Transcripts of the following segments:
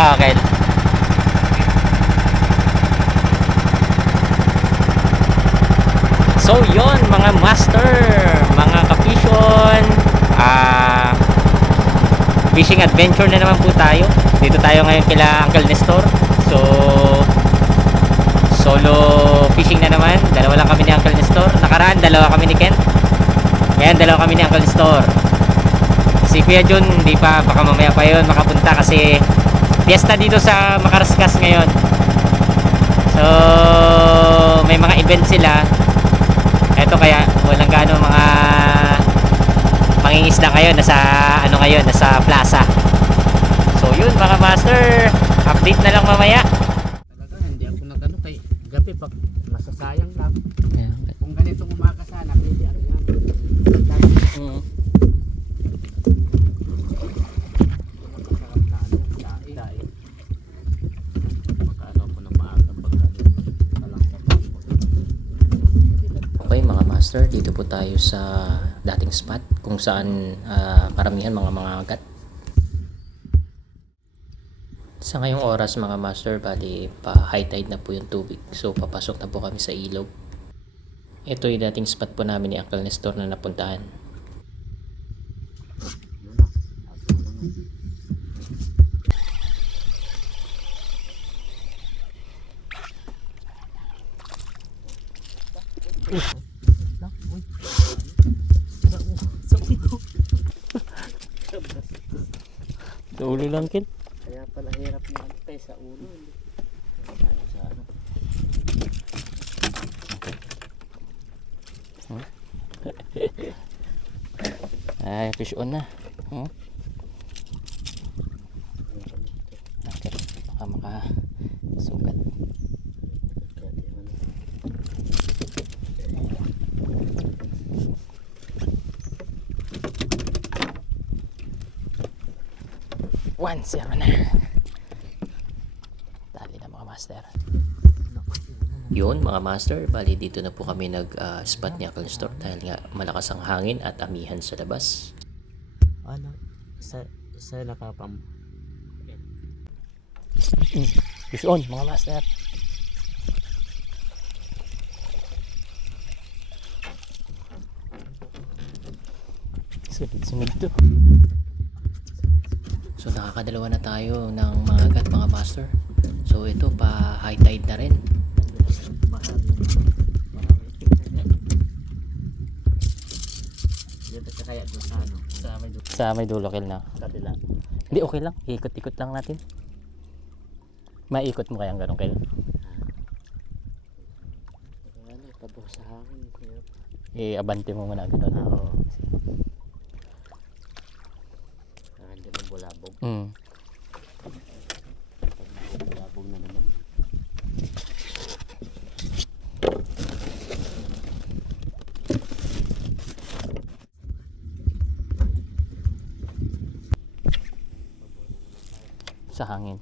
Okay. So yon mga master, mga kapisyon, fishing adventure na naman po tayo. Dito tayo ngayon kila Uncle Nestor. So solo fishing na naman. Dalawa lang kami ni Uncle Nestor. Nakaraan dalawa kami ni Ken. Ngayon dalawa kami ni Uncle Nestor. Si Kuya John hindi pa, baka mamaya pa yun makapunta kasi fiesta dito sa Makaraskas ngayon. So may mga event sila. Eto kaya walang gaano mga mangingisda ngayon, nasa ano ngayon, nasa plaza. So yun mga master, update na lang mamaya. Talaga hindi ako nagano kay gabi pag masasayang lang. Kung ganitong umaga sana pwede ano yan. Okay mga master, dito po tayo sa dating spot kung saan karamihan mga agat. Sa ngayong oras mga master, bali pa high tide na po yung tubig. So papasok na po kami sa ilog. Ito yung dating spot po namin ni Uncle Nestor na napuntahan. Sa ulo lang Ken. Kaya pala hirap na ano tayo sa ulo. Sa ano. Ay, fish on na. Okay, baka makasugat. One zero na. Dali na mga master. Yun mga master, bali dito na po kami nag spot ni Uncle Nestor dahil nga malakas ang hangin at amihan sa labas. Ano? Sa nakapam. Fish on mga master. Sunod to. So nakakadalawa na tayo ng mga agat mga master. So ito pa high tide na rin. Kaya doon sa ano, Sa may dulo kill na. kabila. Hindi okay lang, ikot-ikot lang natin. Maikot mo kayang ganun kill. Ano, pabok sa hangin. I-abante mo muna ganun. Oo. Hindi mo bulabog. Bulabog na naman. Sa hangin.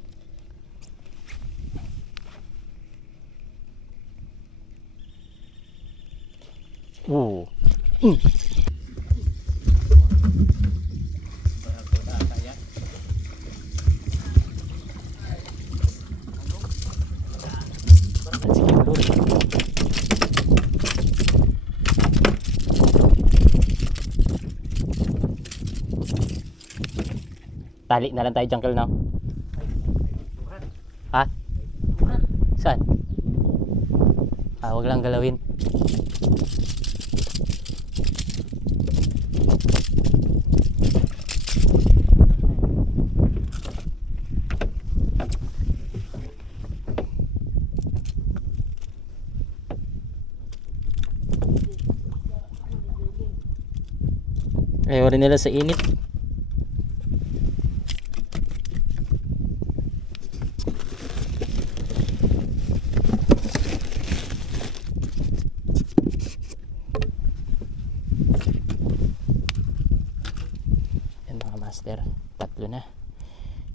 Tali na lang tayo jungle now. Ha? Saan? Wag lang galawin. Ayaw rin nila sa init.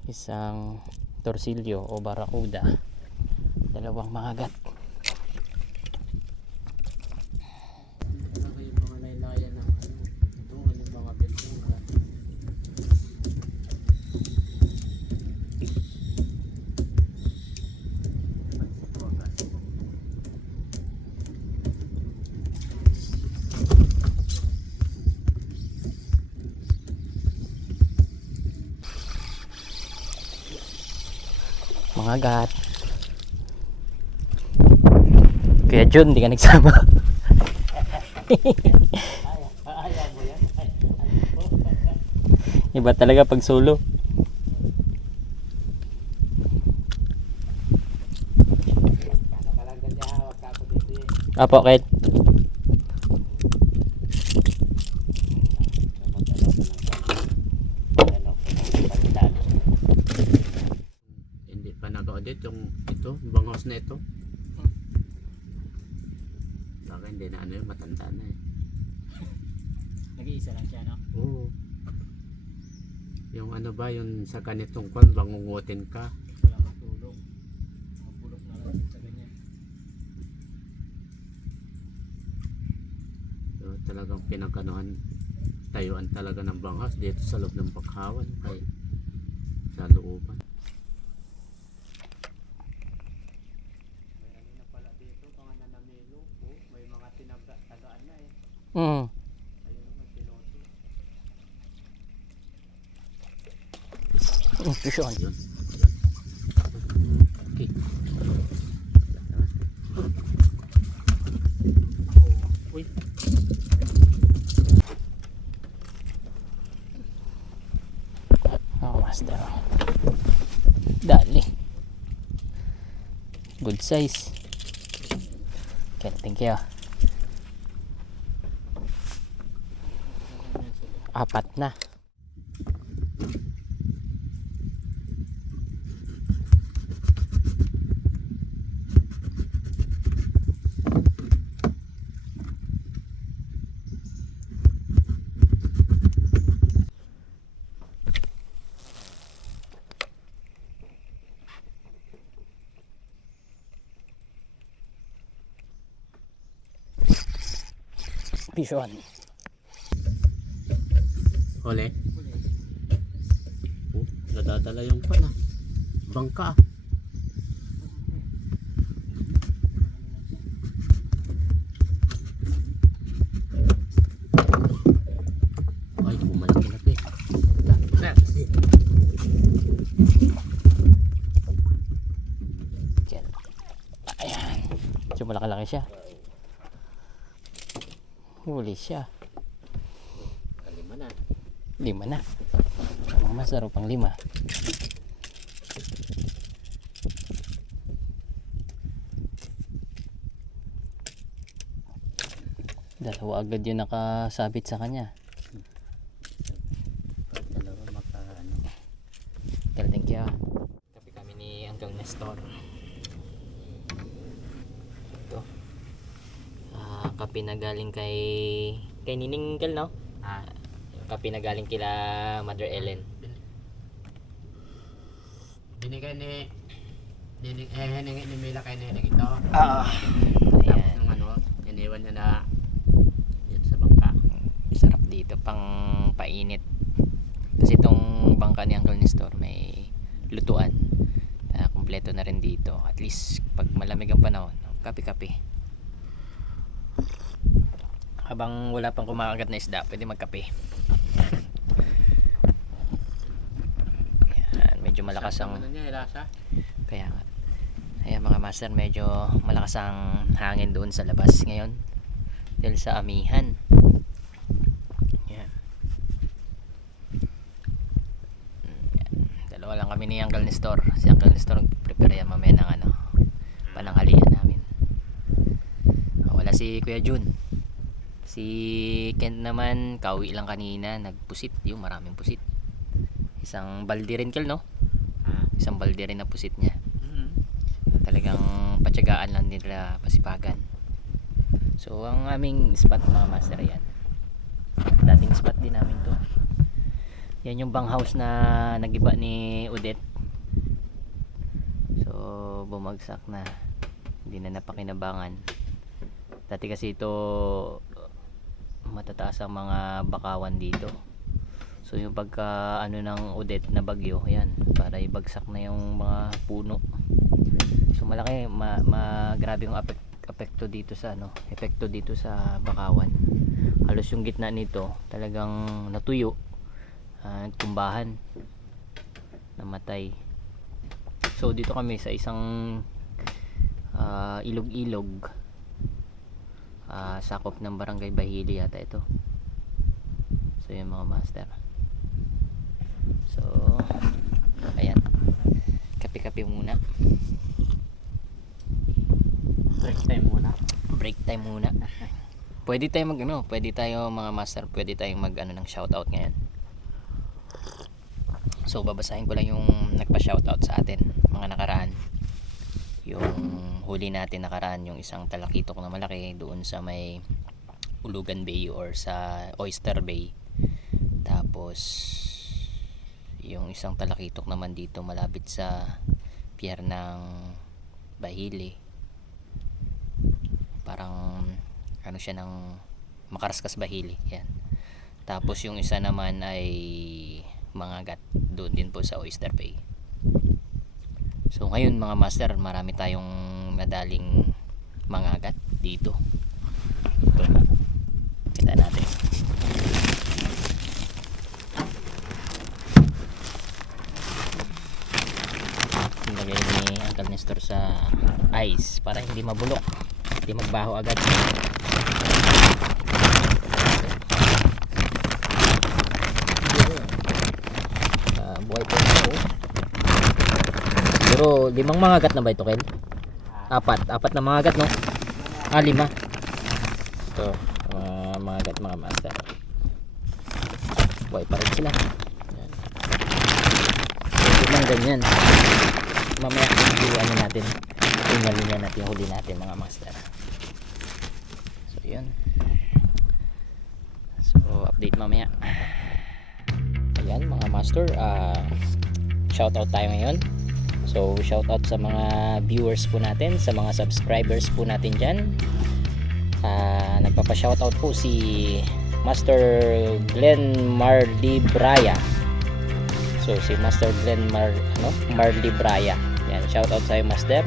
isang torsilyo o barakuda, dalawang mangagat. Talaga yung mga laylayan ng ano, ito, yung mga bentura. Mangagat. Kuya John, di ka nagsama. Iba talaga pag solo. Ano ka lang ganyan, hawak ka ako dito eh. Apo, Ket. Hindi pa nag-audit yung ito, bangos na ito. Baka hindi na ano yun, matanda na eh. Nag-iisa lang siya, no? Oo. Yung ano ba, yung sa ganitong kwan, bangungutin ka. Wala matulog. Mabulok na lang sa ganyan. So, talagang pinaganohan, tayuan talaga ng bangos dito sa loob ng bakhawan kay sa looban. May ano na pala dito, mga nanamilo po, may mga tagaan na eh. Mm. Ayun, may piloto. Yun. Yun. Okay. Uy. Oh, master. Dali. Good size. Okay, thank you. Apat na. Pison. Huli. Oh, nadadala yung pan ah. Bangka ah. Ay, kumalaki-laki. Yan. Ayan. So malaki-laki siya. Huli siya. Kalima na. 5 na. Mga masarap pang 5. Dalawa agad yung nakasabit sa kanya. Dalawa maka ano. Thank you. Kape kami ni Uncle Nestor. Ito. Kape na galing kay Nining Kel, no? Ah, Kape na galing kila Mother Ellen. binigay ni hiningi ni Mila kay Neneng ito. Tapos Ayan. nung ano, iniwan niya na dito sa bangka. Sarap dito pang painit. Kasi itong bangka ni Uncle Nestor may lutuan. Kumpleto na rin dito. At least pag malamig ang panahon, kape-kape. Habang wala pang kumakagat na isda, pwede magkape. Ayan, medyo malakas ang Ano niya, lasa? kaya nga. Ayan mga master, medyo malakas ang hangin doon sa labas ngayon dahil sa amihan. Ayan. Dalawa lang kami ni Uncle Nestor. Si Uncle Nestor prepare yan mamaya ng ano, pananghalian namin. Wala si Kuya Jun. Si Kent naman kauwi lang kanina, nagpusit, yung maraming pusit. Isang balde rin Kel, no? Isang balde rin na pusit niya. Talagang patyagaan lang nila pasipagan. So ang aming spot mga master yan, dating spot din namin to. Yan yung banghouse na nagiba ni Odette. So bumagsak na, hindi na napakinabangan. Dati kasi ito matataas ang mga bakawan dito. So yung pagka ano ng Odette na bagyo, yan, para ibagsak na yung mga puno. So malaki, grabe yung epekto dito sa epekto dito sa bakawan. Halos yung gitna nito talagang natuyo, tumbahan, namatay. So dito kami sa isang ilog-ilog, sakop ng barangay Bahili yata ito. So yung mga master, so ayan, kape-kape muna, Break time muna. break time muna. Pwede tayo pwede tayo mga master, pwede tayong ng shoutout ngayon. So babasahin ko lang yung nagpa-shoutout sa atin mga nakaraan. Yung huli natin nakaraan, yung isang talakitok na malaki doon sa may Ulugan Bay or sa Oyster Bay. Tapos yung isang talakitok naman dito malapit sa pier ng Bahili. Parang ano siya ng Makaraskas Bahili. Yan. Tapos yung isa naman ay mangagat doon din po sa Oyster Bay. So ngayon mga master, marami tayong nadaling mangagat dito. Ito, kita natin. Nilagay ni Uncle Nestor sa ice para hindi mabulok, hindi magbaho agad. Buhay po ito. Siguro 5 mangagat na ba ito, Kel? 4 na mangagat, no? 5. Ito, mangagat mga master. Buhay pa rin sila. Yan. Ito lang ganyan. Mamaya ano natin, tingnan natin yung huli natin mga master. So yun. So update mamaya. Ayan mga master, shoutout tayo ngayon. So shoutout sa mga viewers po natin, sa mga subscribers po natin dyan. Nagpapa-shoutout po si Master Glenn Marlibraya. So si Master Glenn Marlibraya. Yan, shoutout sa iyo Master.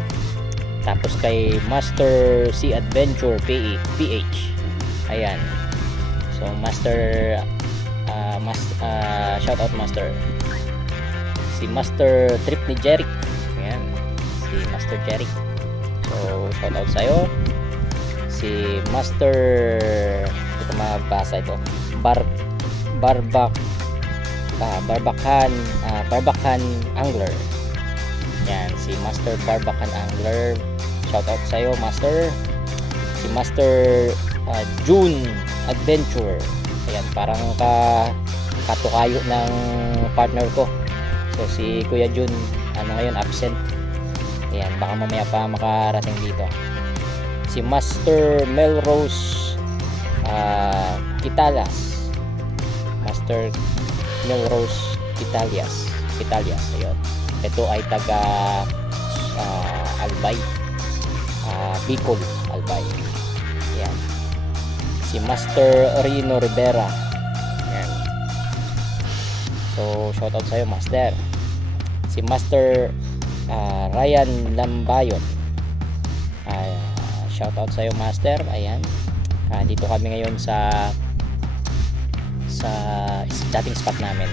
Tapos kay Master C Adventure PH. Ayan. So Master shoutout Master. Si Master Trip ni Jeric. Ayan. Si Master Jeric. So shoutout sa iyo. Si Master, hindi ko mabasa ito. Barbakan Angler. Yan, si Master Barbakan Angler. Shoutout sa iyo, Master. Si Master June Adventure. Ayan, parang katukayo ng partner ko. So si Kuya June, ngayon absent. Ayan, baka mamaya pa makarating dito. Si Master Melrose Kitalias. Master Melrose Kitalias. Ayun. Ito ay taga Albay, Bicol, Albay. Ayan. Si Master Rino Rivera. Ayan. So shoutout sa iyo Master. Si Master Ryan Lambayon. Shoutout sa iyo Master. Ayan. Dito kami ngayon sa dating spot namin.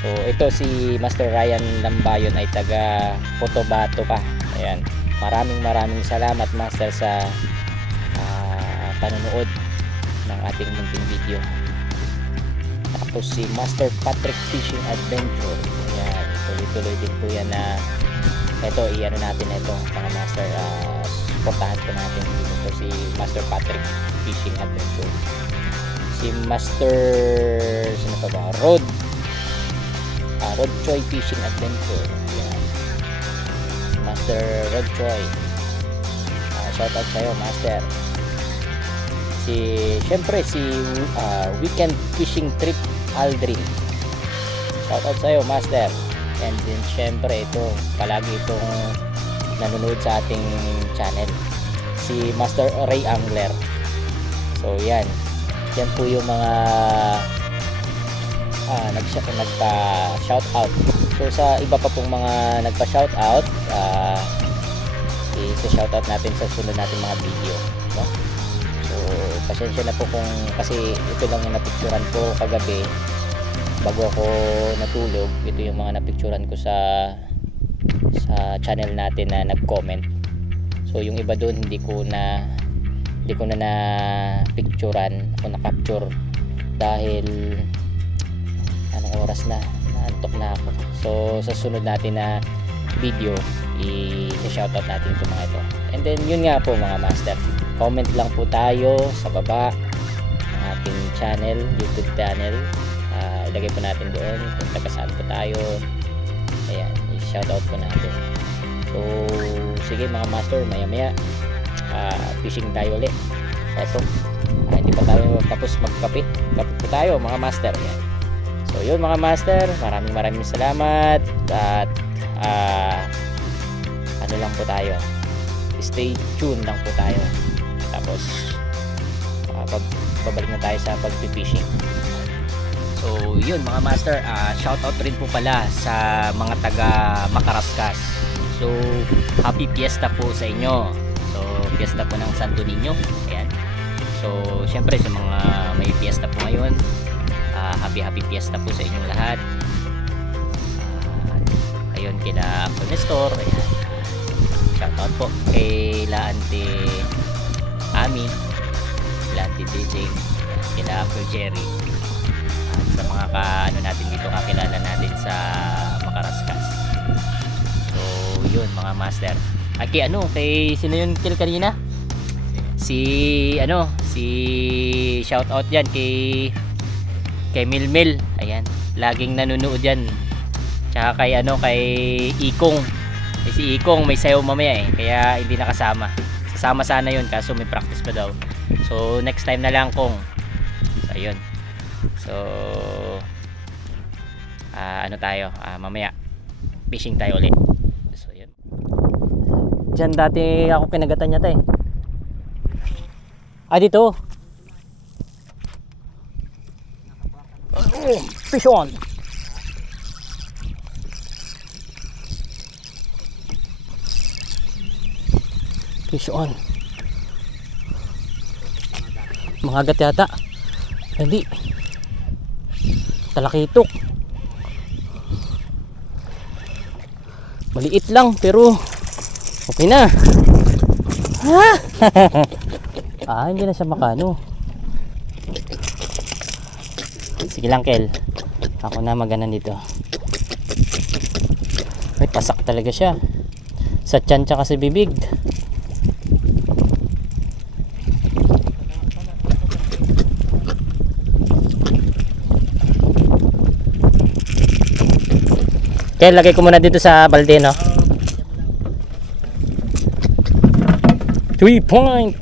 So ito si Master Ryan Lambayon ay taga Cotabato pa. Ayan. Maraming salamat Master sa panonood ng ating munting video. Tapos si Master Patrick Fishing Adventure. Ayan. Tuloy-tuloy din po yan na ito natin ito mga Master. Supportahan po natin dito si Master Patrick Fishing Adventure. Si Master Rod Choi Fishing Adventure. Yan. Master Rod Choi. Shoutout sa iyo Master. Siyempre si Weekend Fishing Trip Aldrin. Shoutout sa'yo, Master. And then syempre ito, palagi itong nanonood sa ating channel, si Master Ray Angler. So yan po yung mga nagpa-shoutout. So sa iba pa pong mga nagpa-shoutout, i-shoutout natin sa sunod natin mga video, no? So pasensya na po kung kasi ito lang yung napicturan ko kagabi bago ako natulog. Ito yung mga napicturan ko sa channel natin na nag-comment. So yung iba doon hindi ko na picturean o na-capture dahil anong oras na, naantok na ako. So sa sunod natin na video i-shoutout natin itong mga ito. And then yun nga po mga master, comment lang po tayo sa baba ng ating channel, YouTube channel. Ilagay po natin doon kung taga saan po tayo. Ayan, i-shoutout po natin. So sige mga master, maya maya fishing tayo ulit. Eto, hindi pa tayo tapos magkape. Kape po tayo mga master. Yan. So yun mga master, maraming salamat. At ano lang po tayo, stay tuned lang po tayo. Tapos babalik na tayo sa pag-fishing. So yun mga master, shoutout rin po pala sa mga taga Macarascas. So happy fiesta po sa inyo. So fiesta po ng Santo Niño. Ayan. So syempre sa mga may fiesta po ngayon, happy fiesta po sa inyong lahat. Ayun kila Uncle Nestor. Ayan. Shoutout po kay la Auntie Ami, kila Auntie DJ, kila Uncle Jerry. At sa mga ano natin dito, kakilala natin sa Macarascas. So yun mga master. Kay sino yun kanina? Si shoutout yan kay Milmil. Ayan, laging nanonood yan. Tsaka kay Ikong. Si Ikong may sayaw mamaya kaya hindi nakasama. Sasama sana yun kaso may practice pa daw. So next time na lang kung. So yun. So tayo, mamaya fishing tayo ulit. So yun. Diyan dati ako kinagatan niya tayo. Dito. Fish on. Fish on. Mga agat yata. Hindi. Talakitok. Maliit lang pero okay na. Hindi na siya makano. Sige lang Kel, ako na magana dito. May pasak talaga siya sa tiyan tsaka sa bibig. Kel, lagay ko muna dito sa balde, no? 3 point.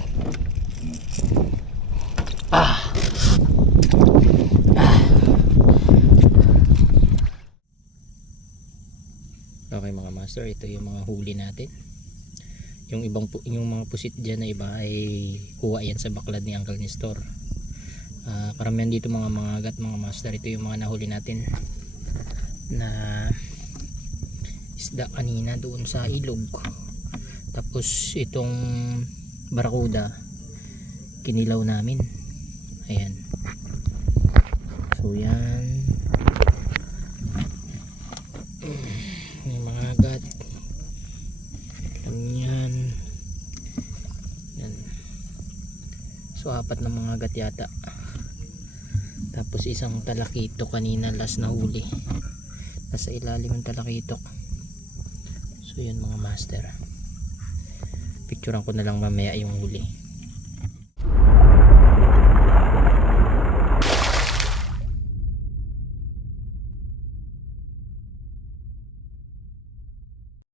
Okay mga master, ito yung mga huli natin. Yung mga pusit diyan na iba ay kuha yan sa baklad ni Uncle Nestor. Karamihan dito mga agat mga master, ito yung mga nahuli natin na isda kanina doon sa ilog. Tapos itong barakuda kinilaw namin. Ayan. So yan. Yung mga agat. Yan. Yan. So apat na mga agat yata. Tapos isang talakitok kanina last na huli. Nasa ilalim ng talakitok. So yun mga master. Picturean ko na lang mamaya yung huli.